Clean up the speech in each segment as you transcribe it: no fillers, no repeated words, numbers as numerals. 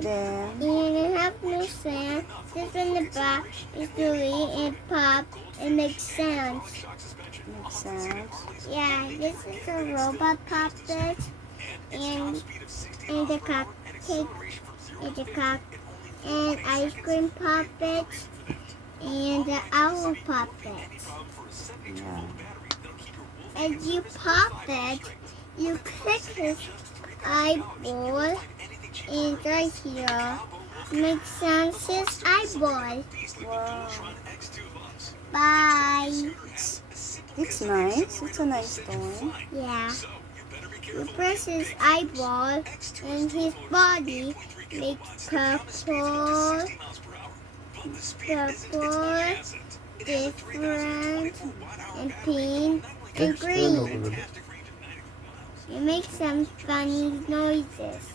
Then, And I have no sound. This in the back is really and pop and makes sounds. makes sense. Yeah, this is a robot puppet and the cupcake and the cup and ice cream puppet and the owl puppet. Yeah. As you pop it, you click his eyeball and right here makes sounds his eyeball. Wow. Bye. It's nice. It's a nice toy. Yeah. You press his eyeball and his body makes purple, different, and pink and green. It makes some funny noises.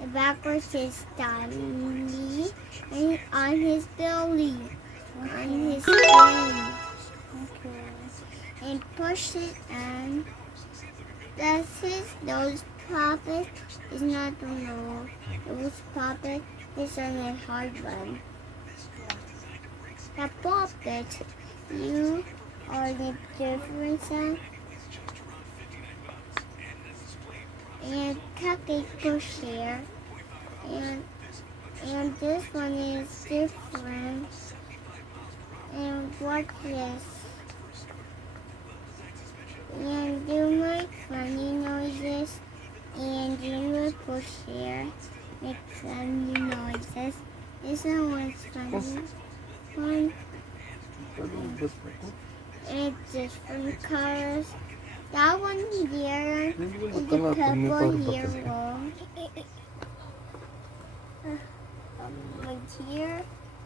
The backwards is Dolly and on his belly, on his skin, Okay. and push it and does his nose puppet is not a nose puppet is on a hard one. The puppet you are the different sound and cupcake push here and this one is different and watch this and do my funny noises and you will push here make funny noises. This one's funny one and different colors. That one here is the purple hero. Right here,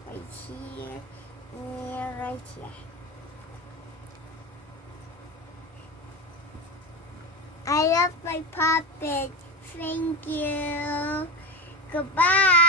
right here, and right here. I love my puppet. Thank you. Goodbye.